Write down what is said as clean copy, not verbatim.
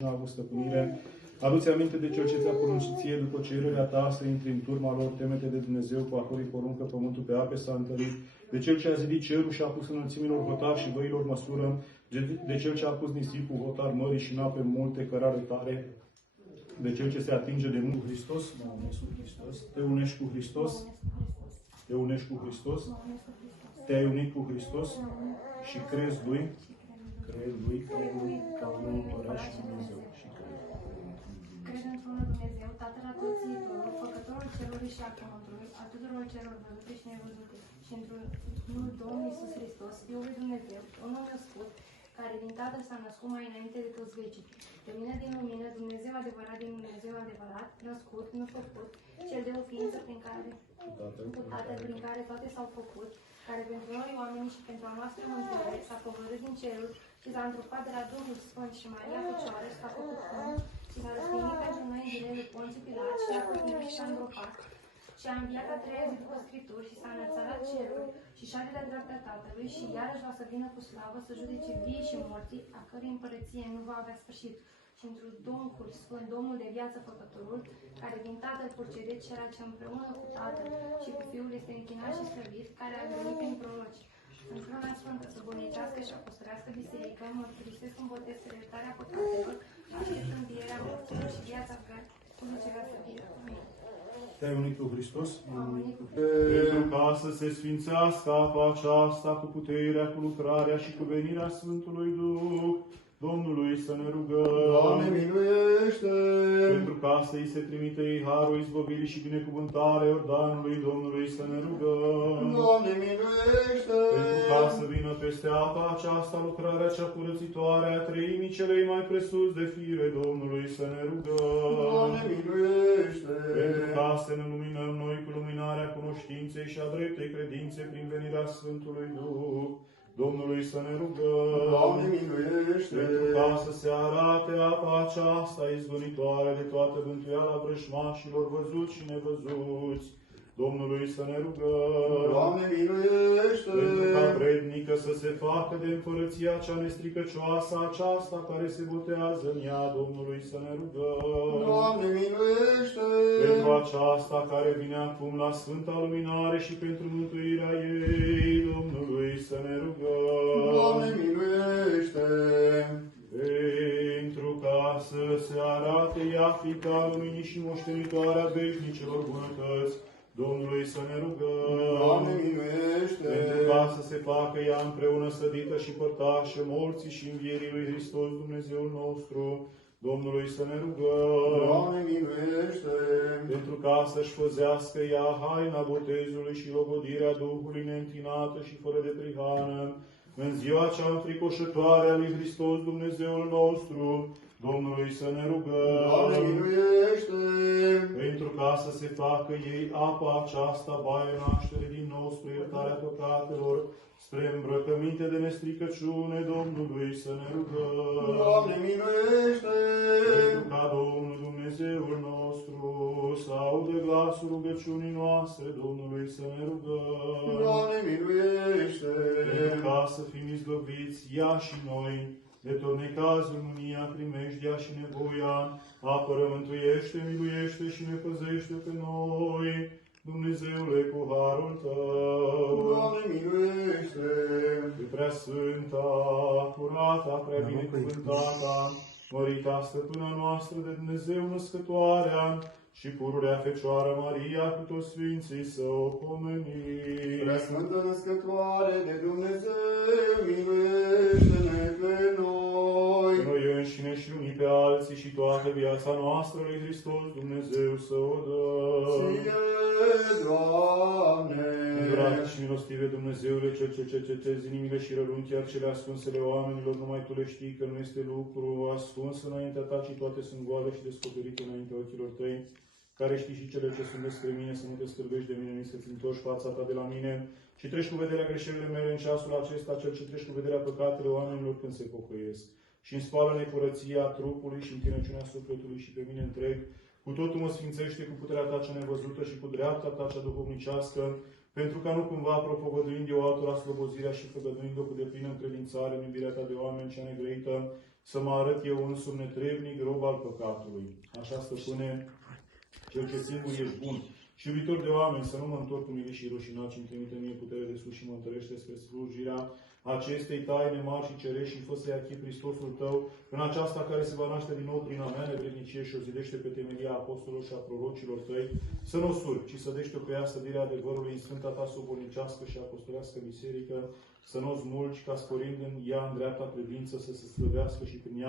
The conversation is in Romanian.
n-a avut stăpânire. Adu-ți aminte de cel ce ți-a poruncit ție după cererea ta să intri în turma lor, temete de Dumnezeu, cu a cărui poruncă pământul pe ape s-a întărit, de cel ce a zidit cerul și a pus înălțimilor hotar și văilor măsură, de cel ce a pus nisipul hotar mării și n-ape multe cărare tare, de cel ce se atinge de mult Hristos, mă unesc cu Hristos, te unești cu Hristos, te unești cu Hristos, te-ai unit cu Hristos și crezi Lui ca unul părat și Dumnezeu. Cred într-unul Dumnezeu, Tatăl Atotțiitorul, Făcătorul cerului și a pământului, a tuturor celor văzute și nevăzute, și într-unul Domnul Iisus Hristos, Fiul lui Dumnezeu, unul născut, care din Tatăl s-a născut mai înainte de toți vecii. Lumină din lumină, Dumnezeu adevărat din Dumnezeu adevărat, născut, nu făcut, cel de o ființă prin care, cu Tatăl, prin care toate s-au făcut, care pentru noi oamenii și pentru a noastră mântuire s-a coborât din cerul și s-a întrupat de la Duhul Sfânt și Maria Fecioară și s-a făcut om și s-a răstignit pentru noi în zilele lui Ponțiu Pilat și a pătimit și a îngropat și a înviat a treia zi după Scripturi și s-a înălțat la cerul și șade de-a dreapta Tatălui și iarăși va să vină cu slavă să judece vii și morții, a cărei împărăție nu va avea sfârșit. Și într-un Duhul Sfânt, Domnul de viață Făcătorul, care din Tatăl procede ceea ce împreună cu Tatăl și cu Fiul este închinat și slăvit, care a venit prin proroci. Într-una sfântă, săbunicească și apostolească biserică, mărturisesc în botez iertarea păcatelor, aștept învierea morților și viața veșnică să fie. Amin. Te-ai unit cu Hristos? M-am unit cu Pentru ca să se sfințească apa aceasta cu puterea, cu lucrarea și cu venirea Sfântului Duh, Domnului să ne rugăm. Doamne, miluiește! Pentru ca să îi se trimite ei harul izbăvirii și binecuvântarea Iordanului Domnului să ne rugăm. Doamne, miluiește! Pentru ca să vină peste apa aceasta lucrarea cea curățitoare a treimii celei mai presus de fire Domnului să ne rugăm. Doamne, miluiește! Pentru ca să ne luminăm noi cu luminarea cunoștinței și a dreptei credințe prin venirea Sfântului Duh, Domnului să ne rugăm. Doamne, miluiește! Pentru ca să se arate apa aceasta izgonitoare de toată bântuiala vrăjmașilor văzuți și nevăzuți, Domnului să ne rugăm. Doamne, miluiește! Pentru ca vrednică să se facă de împărăția cea nestricăcioasă aceasta care se botează în ea, Domnului să ne rugăm. Doamne, miluiește! Pentru aceasta care vine acum la Sfânta Luminare și pentru mântuirea ei, Domnului să ne rugăm. Doamne, miluiește! Pentru ca să se arate ea fiica luminii și moștenitoarea veșnicilor bunătăți, Domnului să ne rugăm. Doamne, miluiește! Pentru ca să se facă ea împreună sădită și părtașă morții și învierii lui Hristos Dumnezeul nostru, Domnului să ne rugăm. Doamne, miluiește! Pentru ca să-și făzească ea haina botezului și logodirea Duhului neîntinată și fără de prihană, în ziua cea înfricoșătoare a lui Hristos Dumnezeul nostru, Domnului să ne rugăm. Doamne, miluiește! Pentru ca să se facă ei apa aceasta, baie naștere din nou spre iertarea păcatelor, spre îmbrăcăminte de nestricăciune, Domnului să ne rugăm. Doamne, miluiește! Pentru ca Domnul Dumnezeul nostru să audă glasul rugăciunii noastre, Domnului să ne rugăm. Doamne, miluiește! Pentru ca să fim izbăviți, ea și noi, de tot necazul, mânia, primejdia și nevoia, apără, mântuiește, miluiește și ne păzește pe noi, Dumnezeule, cu harul Tău. Doamne, miluiește! Pe preasfânta, curata, prea binecuvântata, mărita stăpâna noastră de Dumnezeu născătoarea și pururea Fecioară Maria cu toți Sfinții să o pomenim. Preasfântă născătoare de Dumnezeu, miluiește-ne pe noi! Noi înșine și unii pe alții și toată viața noastră lui Hristos Dumnezeu să o dăm. Ție, Doamne! Îndurate și milostive Dumnezeule, cel ce cercetezi inimile și rălunchi, iar cele ascunsele oamenilor, numai Tu le știi că nu este lucru ascuns înaintea Ta, ci toate sunt goale și descoperite înaintea ochilor Tăi, care știi și cele ce sunt despre mine, să nu te scârbești de mine, nici să-ți întorci fața Ta de la mine, și treci cu vederea greșelile mele în ceasul acesta, cel ce treci cu vederea păcatelor oamenilor când se pocăiesc. Și îmi spală necurăția trupului și întinăciunea sufletului și pe mine întreg. Cu totul mă sfințește cu puterea Ta cea nevăzută și cu dreapta Ta cea duhovnicească pentru ca nu cumva, propovăduind eu altora slobozirea și făgăduind-o cu deplină încredințare în iubirea ta de oameni cea negrăită, să mă arăt eu însumi netrebnic rob al păcatului. Așa stăpâne, cel ce singur ești bun și iubitor de oameni, să nu mă întorc umilit și rușinat, ci îmi trimite mie putere de sus și mă întărește spre slujirea acestei taine mari și cerești și fă să-i achip Hristosul tău în aceasta care se va naște din nou prin a mea nevrednicie și o zidește pe temelia apostolilor și a prorocilor tăi, să nu o surpi, ci să dești-o pe ea stădirea adevărului în Sfânta ta sobornicească și apostolească biserică, să nu o smulgi, ca sporind în ea în dreapta credință, să se slăvească și prin ea